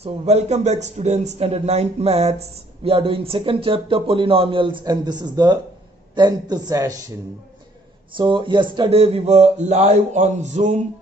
So welcome back students, standard 9th maths. We are doing second chapter polynomials and this is the 10th session. So yesterday we were live on Zoom,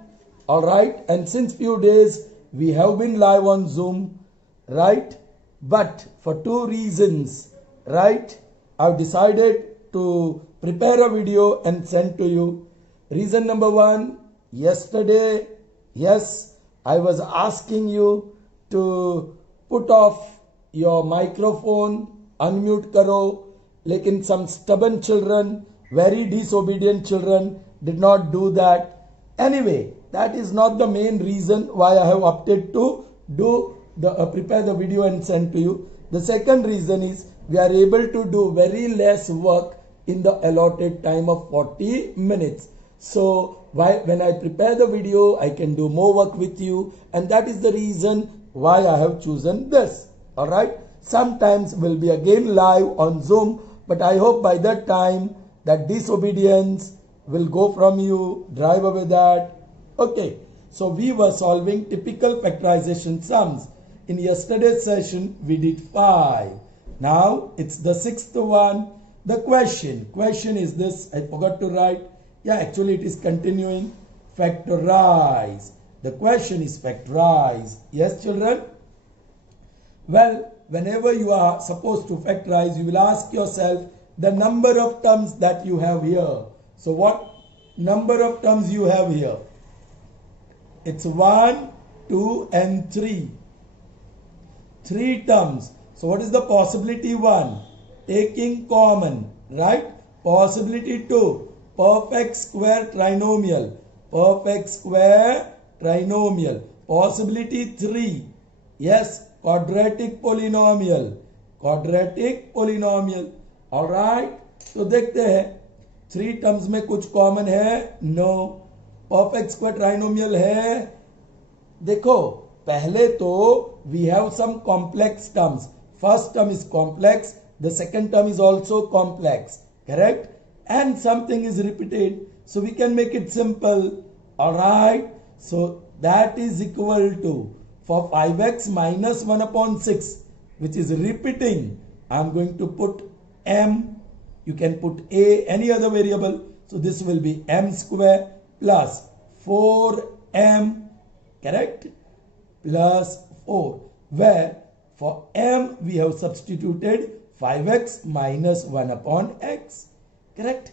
alright, and since few days we have been live on Zoom, right, but for two reasons, right, I've decided to prepare a video and send to you. Reason number one, yesterday, yes, I was asking you to put off your microphone, unmute karo, lekin some stubborn children, very disobedient children did not do that. Anyway, that is not the main reason why I have opted to do the prepare the video and send to you. The second reason is we are able to do very less work in the allotted time of 40 minutes. So when I prepare the video, I can do more work with you, and that is the reason why I have chosen this. Alright, sometimes we'll be again live on Zoom, but I hope by that time that disobedience will go from you, drive away that. Okay, so we were solving typical factorization sums. In yesterday's session we did 5. Now it's the 6th one. The question is this, I forgot to write. Yeah, actually it is continuing. Factorize. The question is factorize. Yes, children? Well, whenever you are supposed to factorize, you will ask yourself the number of terms that you have here. So what number of terms you have here? It's 1, 2 and 3. 3 terms. So what is the possibility 1? Taking common, right? Possibility 2. Perfect square trinomial. Perfect square trinomial. Possibility 3. Yes, quadratic polynomial. Quadratic polynomial. Alright. तो देखते हैं 3 terms में कुछ common है? No. Perfect square trinomial है? देखो पहले तो we have some complex terms. First term is complex. The second term is also complex. Correct? And something is repeated. So we can make it simple. Alright. So that is equal to, for 5x minus 1 upon 6, which is repeating, I am going to put m. You can put a, any other variable. So this will be m square plus 4m, correct? Plus 4, where for m we have substituted 5x minus 1 upon x, correct?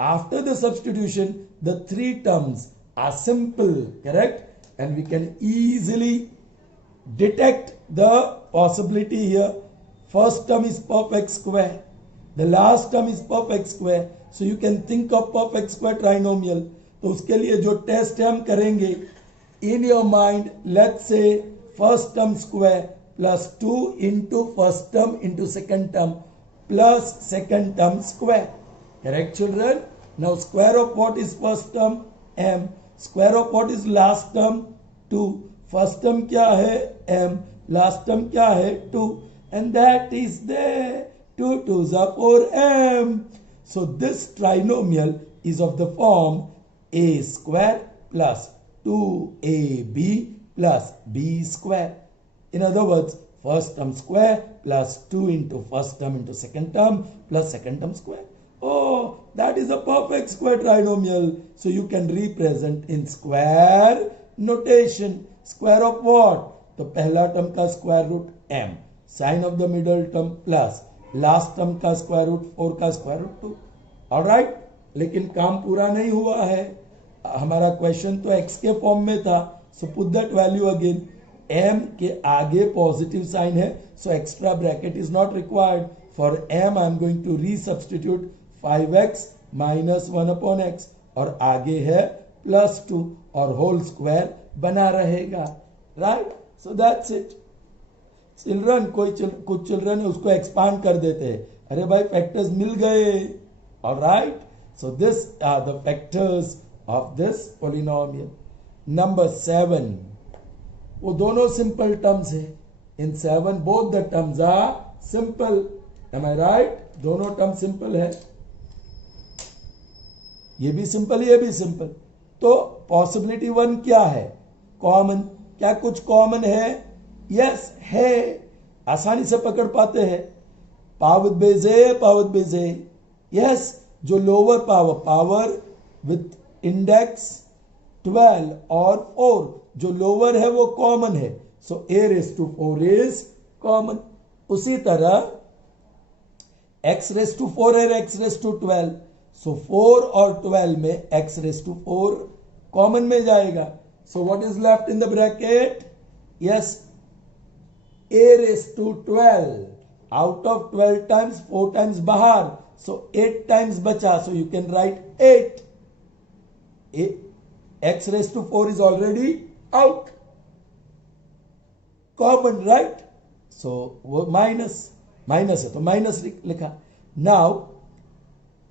After the substitution, the 3 terms are simple, correct? And we can easily detect the possibility here. First term is perfect square. The last term is perfect square. So you can think of perfect square trinomial. तो उसके लिए जो test हम करेंगे, in your mind, let's say first term square plus 2 into first term into second term plus second term square. Correct, children? Now square of what is first term? M. Square of what is last term? 2. First term क्या है? M. Last term क्या है? 2. And that is there. 2 2s are 4m. So this trinomial is of the form a square plus 2ab plus b square. In other words, first term square plus 2 into first term into second term plus second term square. Oh, that is a perfect square trinomial. So you can represent in square notation. Square of what? The पहला term का square root m. Sine of the middle term plus last term का square root 4 का square root 2. Alright? लेकिन काम पूरा नहीं हुआ है. हमारा क्वेश्चन तो x के फॉर्म में था. So put that value again. m के आगे पॉजिटिव साइन है. So extra bracket is not required. For m I am going to resubstitute 5x minus 1 upon x. और आगे है plus 2 और whole square बना रहेगा. Right? So that's it. Children कुछ चिल्ड्रन उसको एक्सपांड कर देते हैं. अरे भाई फैक्टर्स मिल गए. Alright? So this are the factors of this polynomial. Number 7. वो दोनों simple terms है. In 7 both the terms are simple. Am I right? दोनों terms simple है. ये भी simple, ये भी simple. तो possibility 1 क्या है? Common. क्या कुछ कॉमन है? यस है, आसानी से पकड़ पाते हैं। Power base A, power base A, yes, जो लोअर पावर विथ इंडेक्स 12 और 4, जो लोअर है वो कॉमन है, so a raise to 4 is common. उसी तरह x रेस टू 4 है, x रेस टू 12, सो 4 और 12 में x रेस टू 4 कॉमन में जाएगा, so what is left in the bracket, yes, a raise to 12, out of 12 times 4 times बाहर, so 8 times बचा, so you can write 8, x raised to 4 is already out, common, right? So वो minus है तो minus लिखा। Now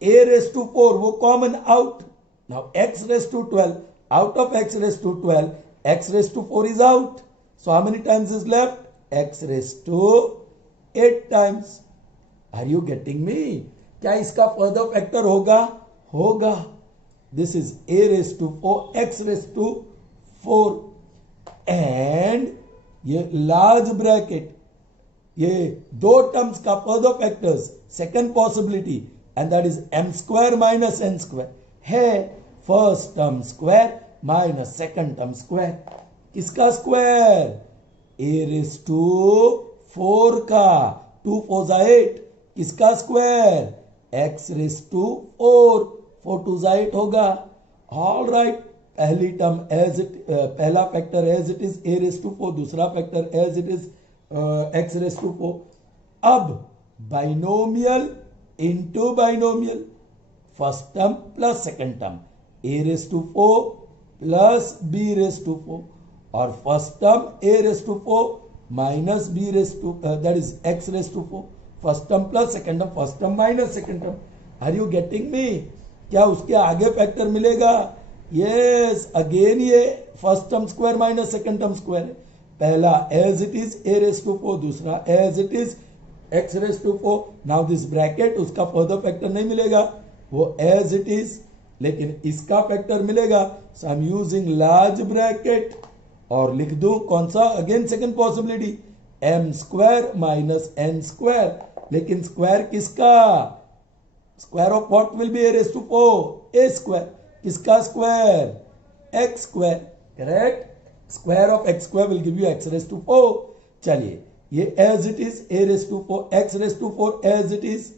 a raised to 4 वो common out, now x raised to 12, out of x raised to 12, x raised to 4 is out, so how many times is left, x raised to 8 times. Are you getting me? क्या इसका further factor होगा। This is a raised to 4, x raised to 4, and ये large bracket, ये दो terms का further factors, second possibility, and that is m square minus n square है, first term square minus second term square, किसका square, a raise to 4 का, 2 4 8, किसका square, x raise to 4, 4 2 8 होगा। All right, पहली term as it, पहला factor as it is a raise to 4, दूसरा factor as it is x raise to 4। अब binomial into binomial, first term plus second term, a raise to 4 plus b raise to 4, और first term a raise to 4 minus b raise to, that is x raise to 4, first term plus second term, first term minus second term. Are you getting me? क्या उसके आगे factor मिलेगा? Yes, again ये first term square minus second term square है, पहला as it is a raise to 4, दूसरा as it is x raise to 4। Now this bracket, उसका further factor नहीं मिलेगा, वो एज इट इज, लेकिन इसका फैक्टर मिलेगा, so I am using large bracket, और लिख दूं कौन सा, again second possibility, m square minus n square, लेकिन स्क्वायर किसका, square of what will be a raise to 4, a square, किसका square, x square, correct, square of x square will give you x raise to 4। चलिए, ये as it is a raise to 4, x raise to 4 as it is,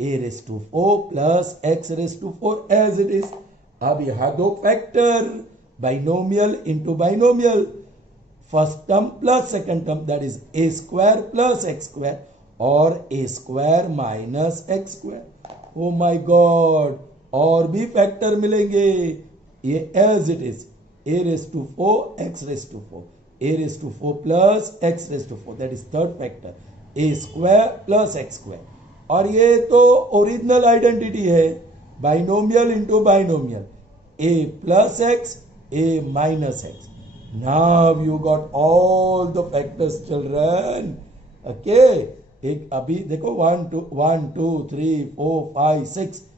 a raise to 4 plus x raise to 4 as it is. अब यहां दो factor, binomial into binomial, first term plus second term, that is a square plus x square, और a square minus x square. Oh my god, और भी factor मिलेंगे, ये as it is a raise to 4 x raise to 4, a raise to 4 plus x raise to 4, that is third factor, a square plus x square. और ये तो original identity है, binomial into binomial, a plus x, a minus x। Now you got all the factors children, okay. एक अभी देखो 1 2 3 4 5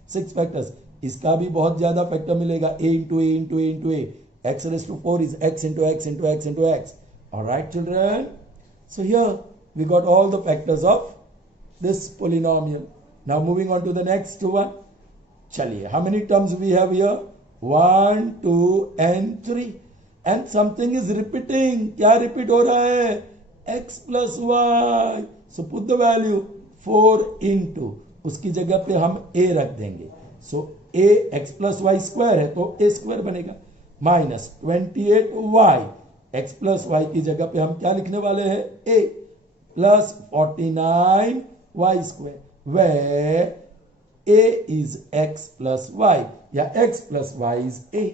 6 factors, इसका भी बहुत ज्यादा फैक्टर मिलेगा, a into a into a into a, x raised to 4 is x into x into x into x. All right, children. So here we got all the factors of this polynomial. Now moving on to the next one. Chaliye, how many terms we have here? 1 2 and 3, and something is repeating. क्या repeat हो रहा है? x plus y. So put the value 4 into, उसकी जगह पे हम a रख देंगे, so a x plus y square है तो a स्क्वायर बनेगा, minus 28y, x plus y की जगह पे हम क्या लिखने वाले हैं, a plus 49y square, where a is x plus y, या x plus y is a।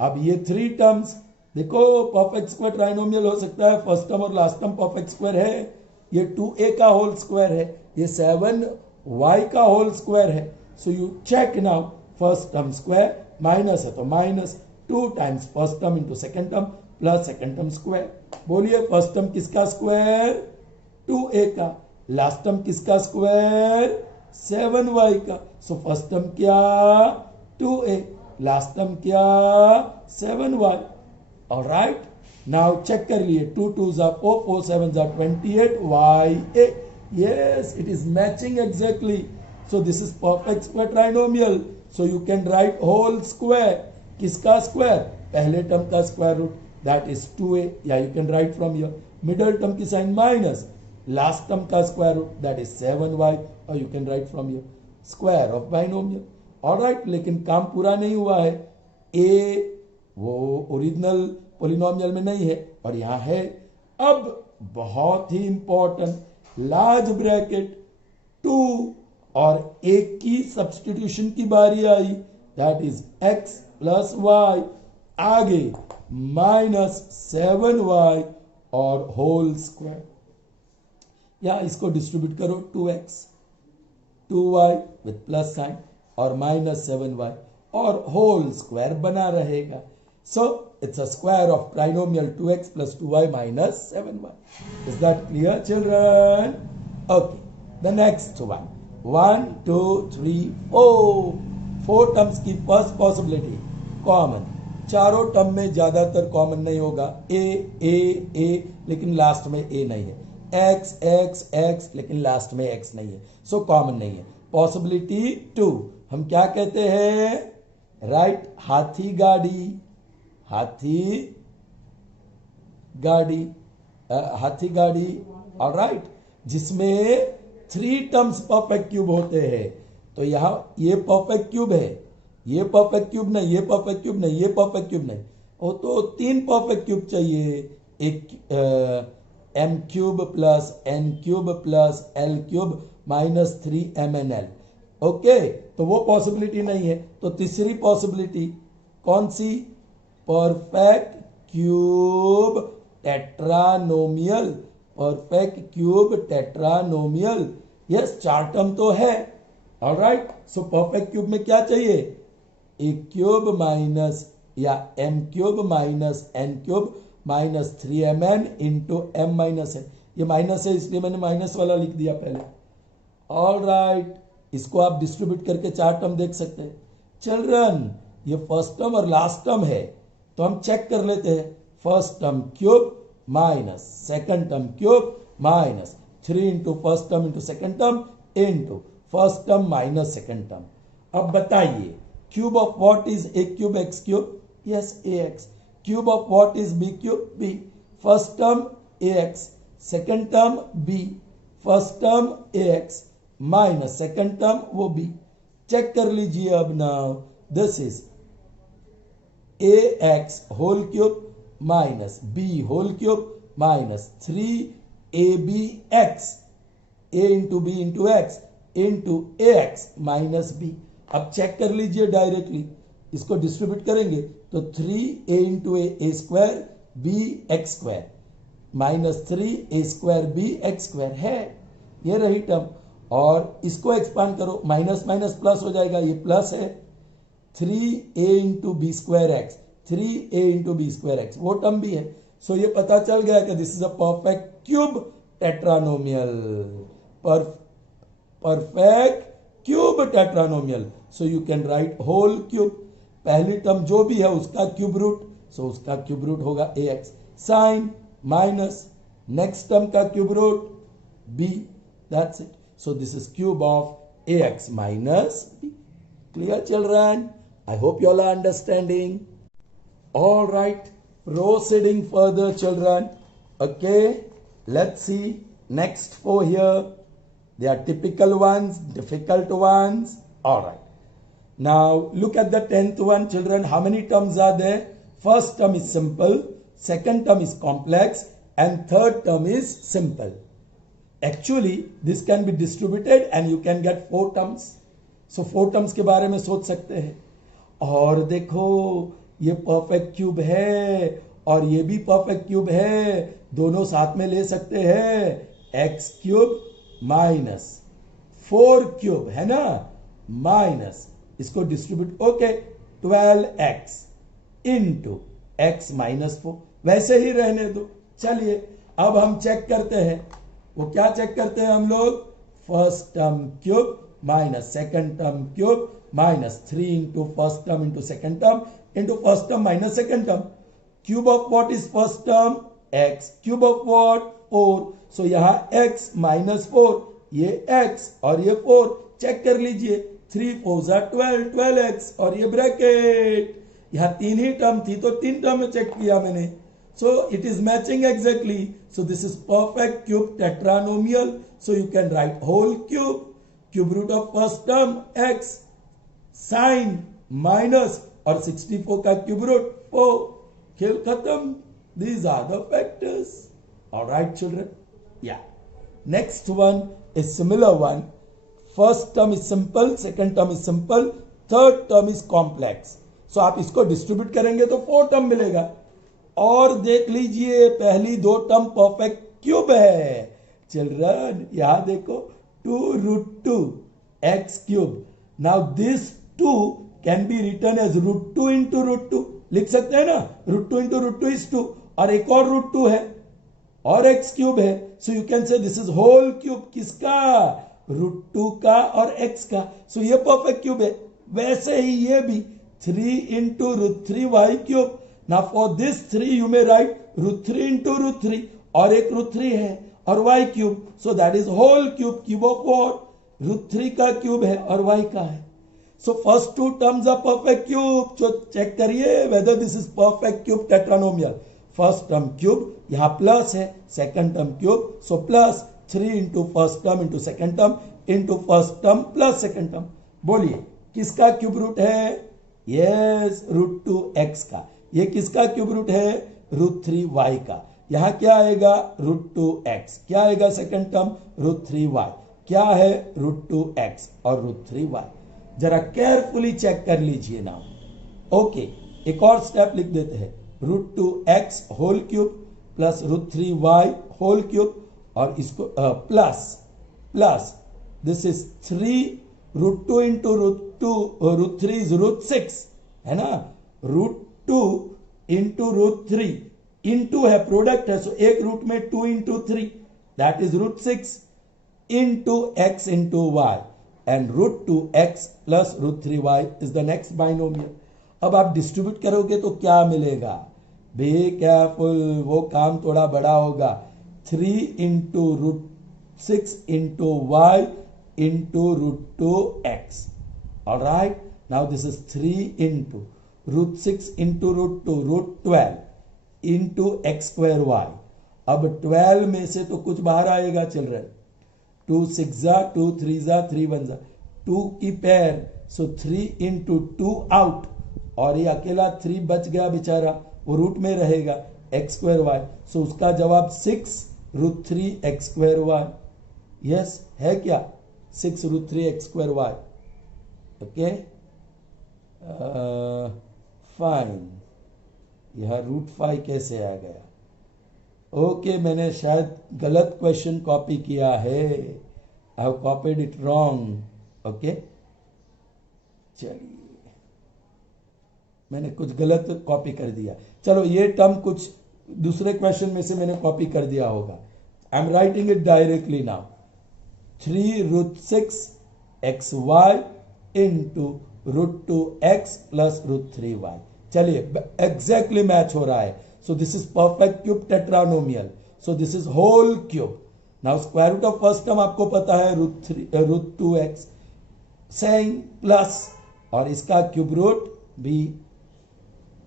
अब ये 3 टर्म्स देखो, परफेक्ट स्क्वायर ट्राइनोमियल हो सकता है, फर्स्ट टर्म और लास्ट टर्म परफेक्ट स्क्वायर है, ये 2a का होल स्क्वायर है, ये 7y का होल स्क्वायर है। So you check now, first term square minus है तो minus 2 times first term into second term plus second term square. बोलिए फर्स्ट टर्म किसका स्क्वायर, 2a का, लास्ट टर्म किसका स्क्वायर, 7y का। सो फर्स्ट टर्म क्या, 2a, last term क्या, 7y। Alright, now check कर लिए 2 2 जा 4 4 7 जा 28 y a. Yes, it is matching exactly. So this is perfect square trinomial. So you can write whole square. किसका square? पहले term का square root, that is 2a. या you can write from your middle term की sign minus last term का square root, that is 7y. और you can write from your square of binomial. Alright, लेकिन काम पूरा नहीं हुआ है. a वो ओरिजिनल पोलिनोमियल में नहीं है और यहां है. अब बहुत ही इंपॉर्टेंट, लार्ज ब्रैकेट 2 और एक की सब्सटीट्यूशन की बारी आई, that is x plus y, आगे माइनस 7y और होल स्क्वायर. या इसको डिस्ट्रीब्यूट करो 2x 2y with plus sign और माइनस 7y और होल स्क्वायर बना रहेगा. So it's a square of trinomial 2x plus 2y minus 7y. Is that clear children? Okay, the next one 1 2 3 4 terms की first possibility common. चारों term में ज्यादातर common नहीं होगा. ए लेकिन लास्ट में ए नहीं है. x लेकिन लास्ट में x नहीं है, सो कॉमन नहीं है. पॉसिबिलिटी 2 हम क्या कहते हैं? राइट, हाथी गाड़ी. ऑलराइट, जिसमें 3 टर्म्स परफेक्ट क्यूब होते हैं. तो यहां ये परफेक्ट क्यूब है, ये परफेक्ट क्यूब नहीं, ये परफेक्ट क्यूब नहीं, ये परफेक्ट क्यूब नहीं. वो तो 3 परफेक्ट क्यूब चाहिए. एक m cube plus n cube plus l cube minus 3mnl. Okay, तो वो पॉसिबिलिटी नहीं है. तो तीसरी पॉसिबिलिटी कौन सी? Perfect cube tetranomial. Perfect cube tetranomial. Yes, 4 term तो है. ऑलराइट, सो परफेक्ट क्यूब में क्या चाहिए? ए क्यूब माइनस या m cube minus n cube minus 3mn into m minus n. ये माइनस है इसलिए मैंने माइनस वाला लिख दिया पहले. ऑलराइट, इसको आप डिस्ट्रीब्यूट करके 4 टर्म देख सकते हैं. चिल्ड्रन, ये फर्स्ट टर्म और लास्ट टर्म है, तो हम चेक कर लेते हैं. First term cube minus second term cube minus 3 into first term into second term into first term minus second term. अब बताइए, cube of what is A cube X cube? Yes, ax. Cube of what is B cube? b. First term ax, second term b, first term ax minus second term वो b. Check कर लीजिए अब. Now this is ax whole cube minus b whole cube minus 3abx, a into B into x into ax minus b. अब check कर लीजिए directly, इसको distribute करेंगे तो 3a into a square b x square minus 3a square b x square है. ये रही term. और इसको एक्सपांड करो, माइनस माइनस प्लस हो जाएगा, ये प्लस है. 3a into B square x, 3a into B square x, वो टर्म भी है. सो ये पता चल गया कि this is a perfect cube tetranomial. Perfect cube tetranomial. So you can write whole cube. पहली टर्म जो भी है उसका क्यूब रूट, सो उसका क्यूब रूट होगा ax. Sign minus next term का cube root b, that's it. So this is cube of ax minus b. Clear, children? I hope you all are understanding. All right, proceeding further, children. Okay, let's see next 4 here. They are typical ones, difficult ones. All right. Now look at the 10th one, children. How many terms are there? First term is simple, second term is complex, and third term is simple. Actually, this can be distributed and you can get 4 terms. So 4 terms के बारे में सोच सकते हैं. और देखो, ये perfect cube है और ये भी परफेक्ट क्यूब है, दोनों साथ में ले सकते हैं. एक्स क्यूब माइनस 4 क्यूब है ना, माइनस इसको distribute, okay, 12x into x minus 4. वैसे ही रहने दो. चलिए अब हम चेक करते हैं. वो क्या चेक करते हैं हम लोग? First term cube minus second term cube minus 3 into first term into second term into first term minus second term. Cube of what is first term x, cube of what 4, सो यहां x minus 4, ये x और ये 4 check कर लीजिए, 3 4 12, 12x और ये bracket, यहां 3 ही term थी तो 3 टर्म में चेक किया मैंने, so it is matching exactly, so this is perfect cube tetranomial, so you can write whole cube, cube root of first term x, sin minus और 64 का क्यूब रूट 4, खेल खत्म, these are the factors. All right children, yeah, next one is similar one, first term is simple, second term is simple, third term is complex, so आप इसको distribute करेंगे तो 4 term मिलेगा, और देख लीजिए पहली 2 टर्म परफेक्ट क्यूब है चिल्ड्रन, यहां देखो 2 root 2 X cube, now this 2 can be written as root 2 into root 2, लिख सकते हैं ना, रूट 2 इंटू रूट 2 इज 2, और एक और रूट 2 है और एक्स क्यूब है, so you can say this is whole cube, किसका, रूट 2 का और एक्स का, सो ये परफेक्ट क्यूब है, वैसे ही ये भी 3 into root 3 y cube, now for this 3 you may write root 3 into root 3, और एक root 3 है और y cube, so that is whole cube, cube of what, root 3 का क्यूब है और y का है, so first 2 terms are perfect cube, so check करिए whether this is perfect cube tetranomial, first term cube यहाँ plus है, second term cube, so plus 3 into first term into second term into first term plus second term, बोलिए किसका cube root है, yes root 2 x का, ये किसका cube root है, root 3 y का, यहां क्या आएगा रूट 2 x, क्या आएगा सेकंड टर्म रूट 3 y, क्या है रूट 2 x और रूट 3 y, जरा केयरफुली चेक कर लीजिए ना, ओके, एक और स्टेप लिख देते हैं, root 2 x whole cube plus root 3 y whole cube, और इसको plus this is 3 root 2 into root 3 is root 6 है ना, रूट 2 इंटू रूट 3, इंटू है प्रोडक्ट है, सो एक रूट में 2 into 3 that is root 6 into x into y, and root 2 x plus root 3 y is the next binomial. अब आप distribute करोगे तो क्या मिलेगा, बी केयरफुल, वो काम थोड़ा बड़ा होगा, 3 into root 6 into y into root 2 x, alright, now this is 3 into root 6 into root 2 root 12 into x square y, अब 12 में से तो कुछ बाहर आएगा चिल्ड्रन, 2 6 जा 2 3 जा 3 1 जा 2 की पेयर, सो 3 इंटू 2 आउट, और ये अकेला 3 बच गया बेचारा, वो रूट में रहेगा एक्स स्क्वायर वाई, सो उसका जवाब 6 root 3 x square y, yes है क्या, 6 root 3 x square y, okay fine, यह रूट 5 कैसे आ गया, ओके मैंने शायद गलत क्वेश्चन कॉपी किया है, I have copied it wrong, okay चलिए मैंने कुछ गलत कॉपी कर दिया, चलो ये टर्म कुछ दूसरे क्वेश्चन में से मैंने कॉपी कर दिया होगा, I am writing it directly now, 3 root 6 x y into root 2 x plus root 3 y, चलिए एग्जैक्टली मैच हो रहा है, so this is perfect cube tetranomial, so this is whole cube, now square root of first term आपको पता है root 2 x, same plus और इसका cube root भी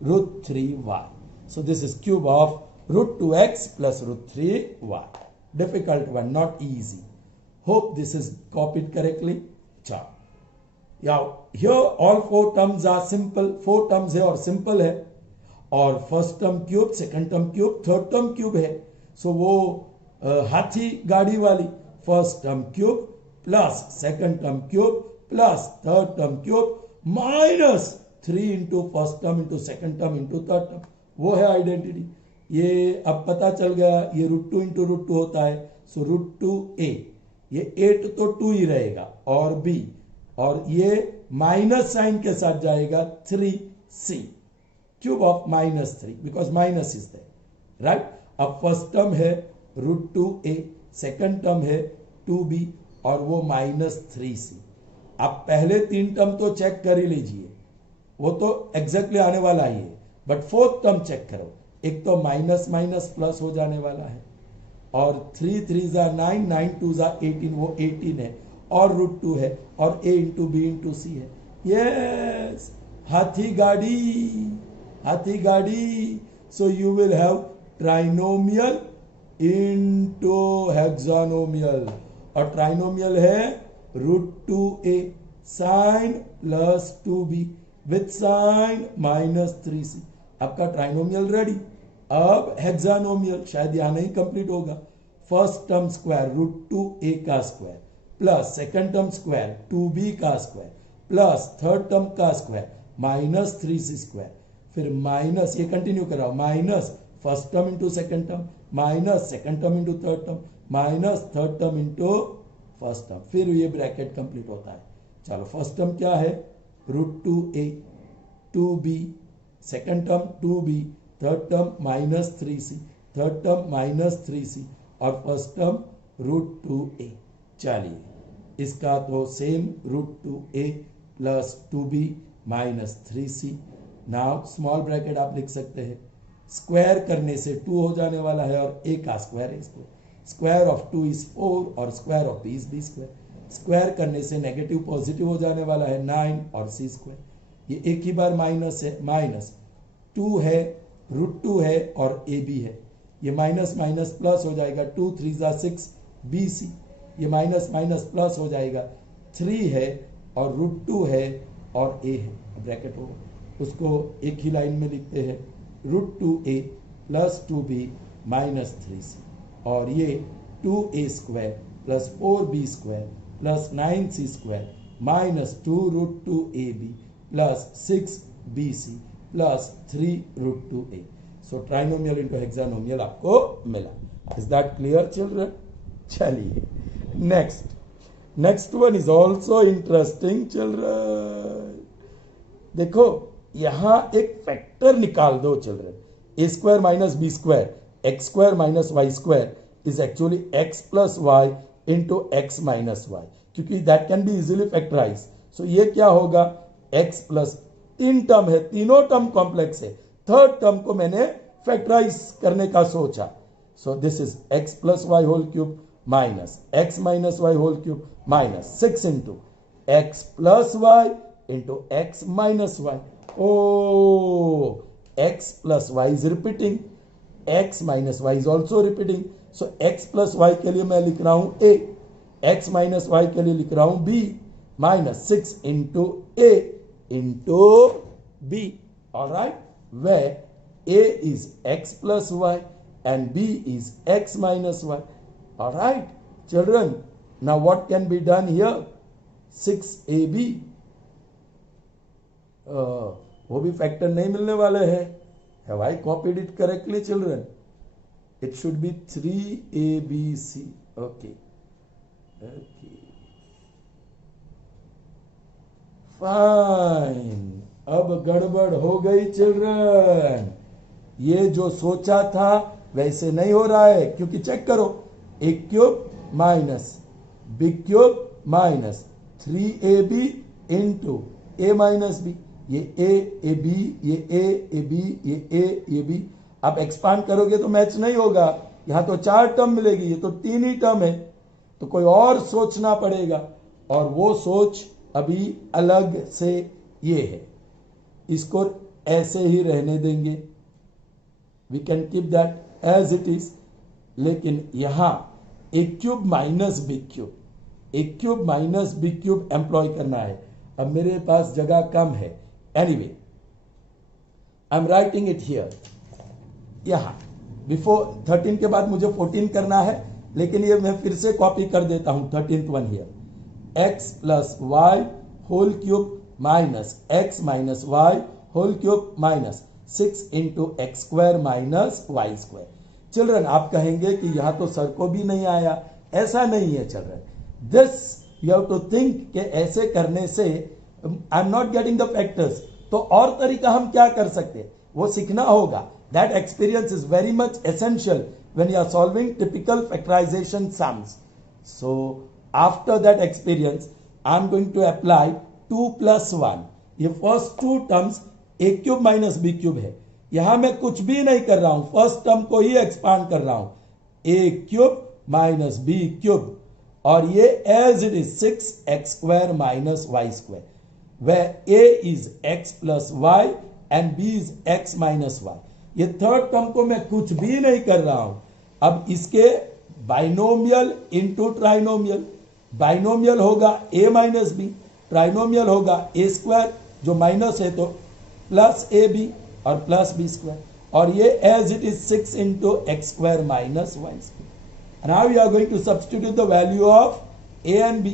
root 3 y, so this is cube of root 2x plus root 3y, difficult one, not easy, hope this is copied correctly, chao, yeah, here all 4 terms are simple, 4 terms है और simple है, और first term cube, second term cube, third term cube है, सो वो हाथी गाड़ी वाली, first term cube plus second term cube plus third term cube minus 3 into first term into second term into third term, वो है identity, ये अब पता चल गया, ये रूट 2 इंटू रूट 2 होता है, सो रूट 2a, ये 8 तो 2 ही रहेगा और b, और ये माइनस साइन के साथ जाएगा 3c, cube of -3 because minus is there, right. अब फर्स्ट टर्म है रूट 2a, सेकंड टर्म है 2b और वो -3c। आप पहले 3 टर्म तो चेक कर ही लीजिए, वो तो एग्जैक्टली आने वाला ही है, बट फोर्थ टर्म चेक करो, एक तो माइनस माइनस प्लस हो जाने वाला है, और 3 3 जा 9, 9 2 जा 18, वो 18 है, और रूट 2 है, और a into B into C है. यस, हाथी गाड़ी. So you will have trinomial into hexanomial, और ट्राइनोमियल है √2a sign plus 2b with sign -3c. आपका ट्राइनोमियल रेडी. अब हेक्सानोमियल शायद यहां नहीं कंप्लीट होगा. फर्स्ट टर्म स्क्वायर √2a का square plus second term square 2b का स्क्वायर प्लस थर्ड टर्म का स्क्वायर -3c स्क्वायर. फिर माइनस, ये कंटिन्यू कराओ, minus first term into second term minus second term into third term minus third term into first term. फिर ये bracket complete होता है. चलो, फर्स्ट टर्म क्या है? √2a 2b, second term 2b, third term -3c, third term -3c, और first term √2a. चलिए, इसका तो same √2a plus 2b -3c. Now small bracket आप लिख सकते हैं. स्क्वायर करने से 2 हो जाने वाला है, और a का स्क्वायर है. इसको स्क्वायर ऑफ 2 इज 4, और square of b is b square. Square करने से नेगेटिव पॉजिटिव हो जाने वाला है 9, और c स्क्वायर. ये एक ही बार माइनस है, माइनस 2 है, √2 है, और a b है. ये माइनस माइनस प्लस हो जाएगा, 2 3 जा 6 bc. ये माइनस माइनस प्लस हो जाएगा, 3 है और √2 है और a है. ब्रैकेट हो, उसको एक ही लाइन में लिखते हैं, √2a प्लस 2b -3c, और ये 2a square plus 4b square plus 9c square minus 2√2ab plus 6bc plus 3√2a. So trinomial into hexanomial आपको मिला. Is that clear children? चलिए, next one is also interesting children. देखो, यहां एक factor निकाल दो children. a square minus B square x square minus y square is actually x plus y into x minus y, क्योंकि that can be easily factorise. So ये क्या होगा? x plus, 3 term है, तीनों टर्म कॉम्प्लेक्स है. Third term को मैंने factorise करने का सोचा. So this is x plus y whole cube minus x minus y whole cube minus 6 into x plus y into x minus y. Oh, x plus y is repeating, x minus y is also repeating. So x plus y के लिए मैं लिख रहा हूं a, x minus y के लिए लिख रहा हूं b, minus 6 into a into b. All right, where a is x plus y and b is x minus y. All right, children. Now what can be done here? 6ab. वो भी factor नहीं मिलने वाले हैं. Have I copied it correctly, children? It should be 3abc. Okay. Fine. अब गड़बड़ हो गई चिल्ड्रन. ये जो सोचा था वैसे नहीं हो रहा है, क्योंकि चेक करो, a cube minus b cube minus 3ab into a minus b. ये a b, ये a b, ये a, ये b. आप एक्सपांड करोगे तो मैच नहीं होगा. यहां तो 4 टर्म मिलेगी, ये तो 3 ही टर्म है. तो कोई और सोचना पड़ेगा, और वो सोच अभी अलग से ये है. इसको ऐसे ही रहने देंगे, we can keep that as it is. लेकिन यहां a cube minus b cube, a cube minus b cube employ करना है. अब मेरे पास जगह कम है. Anyway, I'm writing it here. यहां बिफोर 13 के बाद मुझे 14 करना है, लेकिन ये मैं फिर से कॉपी कर देता हूं 13th one here. x plus y whole cube minus x minus y whole cube minus 6 into x square minus y square. Children, आप कहेंगे कि यहां तो सर को भी नहीं आया. ऐसा नहीं है children. This you have to think कि ऐसे करने से I am not getting the factors. तो और तरीका हम क्या कर सकते हैं, वो सीखना होगा. That experience is very much essential when you are solving typical factorisation sums. So after that experience I am going to apply 2 + 1. ये first 2 terms a cube minus b cube है. यहां मैं कुछ भी नहीं कर रहा हूं, फर्स्ट टर्म को ही एक्सपांड कर रहा हूं, a cube minus b cube, और ये as it is 6x square minus y square, where a is x plus y and b is x minus y। ये थर्ड टर्म को मैं कुछ भी नहीं कर रहा हूं। अब इसके बाइनोमियल इंटू ट्राइनोमियल, बाइनोमियल होगा a माइनस बी, ट्राइनोमियल होगा a स्क्वायर, जो माइनस है तो प्लस ए बी और प्लस बी स्क्वायर, और ये as it is 6 into x square minus y square. Now we are going to substitute the value of a and b।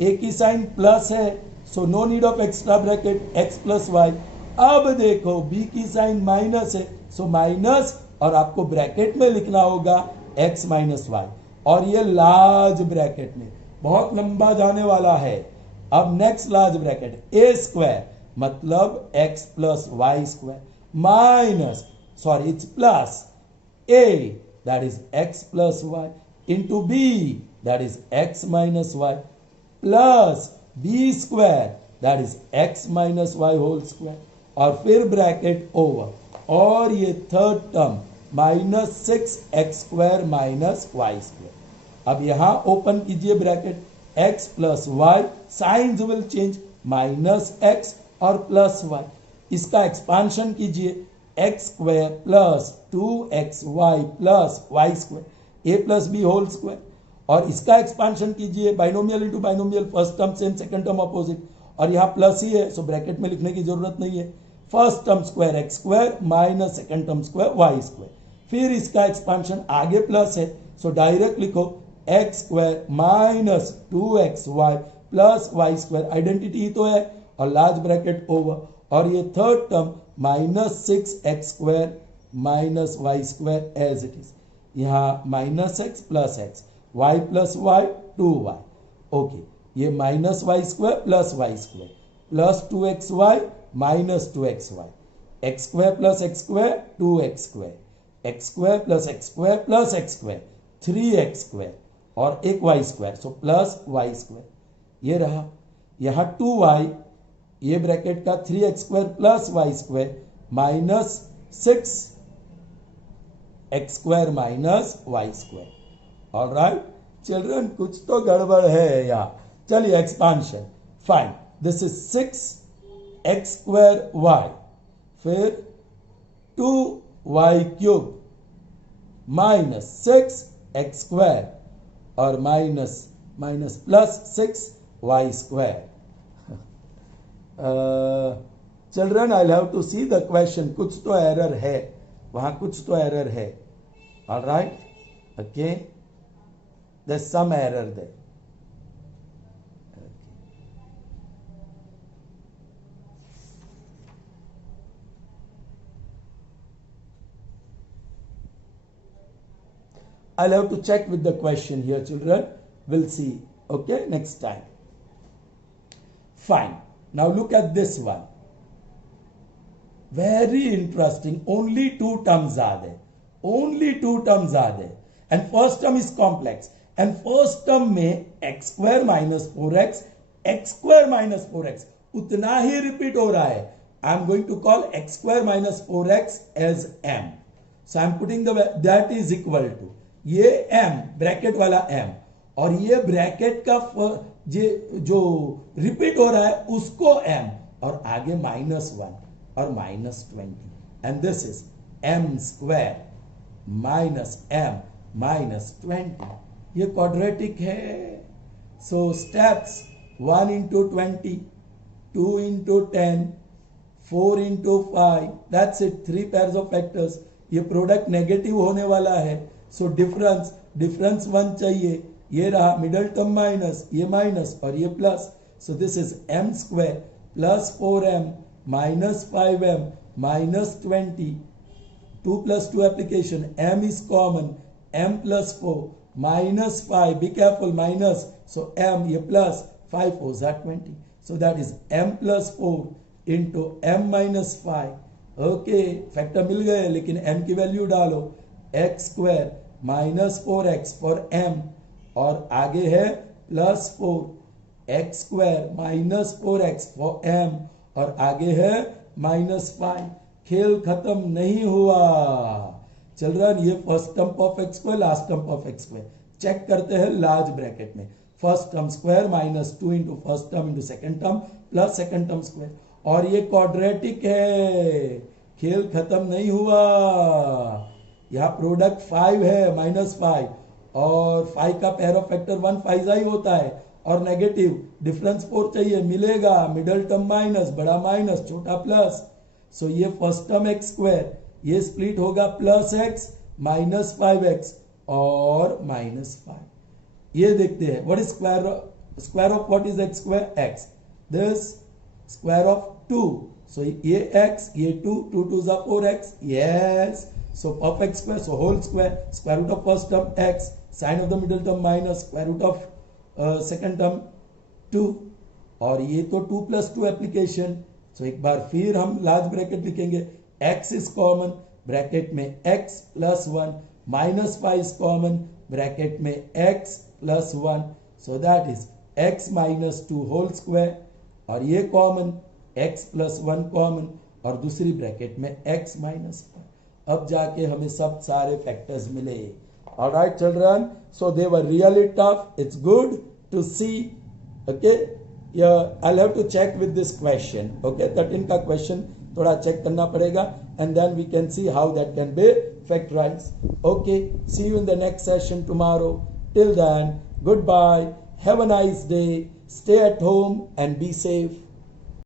a की sign plus है, so no need of extra bracket, x plus y. अब देखो b की sign minus है, so minus, और आपको bracket में लिखना होगा x माइनस वाई, और ये लार्ज ब्रैकेट में, बहुत लंबा जाने वाला है। अब next large bracket a square मतलब x plus y square minus, sorry it's plus a that is x plus y into b that is x minus y plus b square that is x minus y whole square, और फिर bracket over, और ये third term minus 6x square minus y square. अब यहां open कीजिए bracket, x plus y, signs will change, minus x और plus y, इसका expansion कीजिए, x square plus 2xy plus y square, a plus b whole square, और इसका expansion कीजिए, binomial into binomial, first term same second term opposite, और यहां plus ही है, so bracket में लिखने की जरूरत नहीं है। First term square x square minus second term square y square, फिर इसका एक्सपांशन आगे प्लस है, सो डायरेक्ट लिखो x square minus 2xy plus y square, identity ही तो है, और लार्ज ब्रैकेट ओवर, और ये third term minus 6x square minus y square as it is, यहां minus x plus x, y plus y 2y, okay, ये minus y square plus y square plus 2xy minus 2xy, x square plus x square 2x square, x square plus x square plus x square 3x square, और एक y square, so plus y square, ये रहा, यहां 2y, ये bracket का 3x square plus y square minus 6x square minus y square. Alright children, कुछ तो गड़बड़ है यहाँ। चलिए expansion, fine, this is 6x square y, फिर 2y cube minus 6x square, और minus minus plus 6y square. Children I have to see the question, कुछ तो एरर है वहां, कुछ तो एरर है। Alright, okay, there's some error there. Okay. I'll have to check with the question here, children. We'll see. Okay, next time. Fine. Now look at this one. Very interesting. Only two terms are there. Only two terms are there. And first term is complex. And first term में x square minus 4x, x square minus 4x उतना ही repeat हो रहा है। I am going to call x square minus 4x as m, so I am putting that is equal to ये m bracket वाला m, और ये bracket का जो रिपीट हो रहा है उसको m, और आगे -1 और -20, and this is m square minus m minus 20। ये क्वाड्रेटिक है, so steps 1 into 20, 2 into 10, 4 into 5, that's it, 3 pairs of factors. ये प्रोडक्ट नेगेटिव होने वाला है, सो डिफरेंस 1 चाहिए, ये रहा मिडल टर्म माइनस, ये माइनस और ये plus, so this is m square plus 4m minus 5m minus 20, 2 plus 2 application, m is common, m plus 4 minus 5, be careful, minus, so m, ये plus 5 4s are 20, so that is m plus 4 into m minus 5, okay, factor मिल गए, लेकिन m की value डालो, x square minus 4x for m, और आगे है plus 4 x square minus 4x for m, और आगे है -5, खेल खत्म नहीं हुआ। चिल्ड्रन, ये first term of x square, last term of x square check करते हैं लार्ज ब्रैकेट में। First term square minus 2 into first term into second term plus second term square, और ये क्वाड्रेटिक है, खेल खत्म नहीं हुआ। यहाँ प्रोडक्ट 5 है, -5, और 5 का पैर ऑफ फैक्टर 1 5 ही होता है, और नेगेटिव डिफरेंस 4 चाहिए, मिलेगा मिडल टर्म माइनस, बड़ा माइनस, छोटा प्लस। सो ये फर्स्ट टर्म एक्स स्क्वायर, ये स्प्लिट होगा प्लस एक्स माइनस 5x और -5। ये देखते हैं what is square of what is x square, x, this square of 2, सो ये x, ये 2, 2 2 is 4x, yes, so perfect square, so whole square root of first term x, sine of the middle term minus square root of second term 2, और ये तो 2 + 2 application. सो एक बार फिर हम large bracket लिखेंगे, x इज कॉमन, ब्रैकेट में x + 1, -5 is common, bracket में x + 1, so that is x - 2 whole square, और ये कॉमन, x + 1 कॉमन, और दूसरी ब्रैकेट में x - 1। अब जाके हमें सब सारे फैक्टर्स मिले। Alright children, so they were really tough, it's good to see, okay. I'll have to check with this question, okay, 13 का क्वेश्चन थोड़ा चेक करना पड़ेगा, and then we can see how that can be factorized. Okay, see you in the next session tomorrow. Till then, goodbye, have a nice day, stay at home and be safe.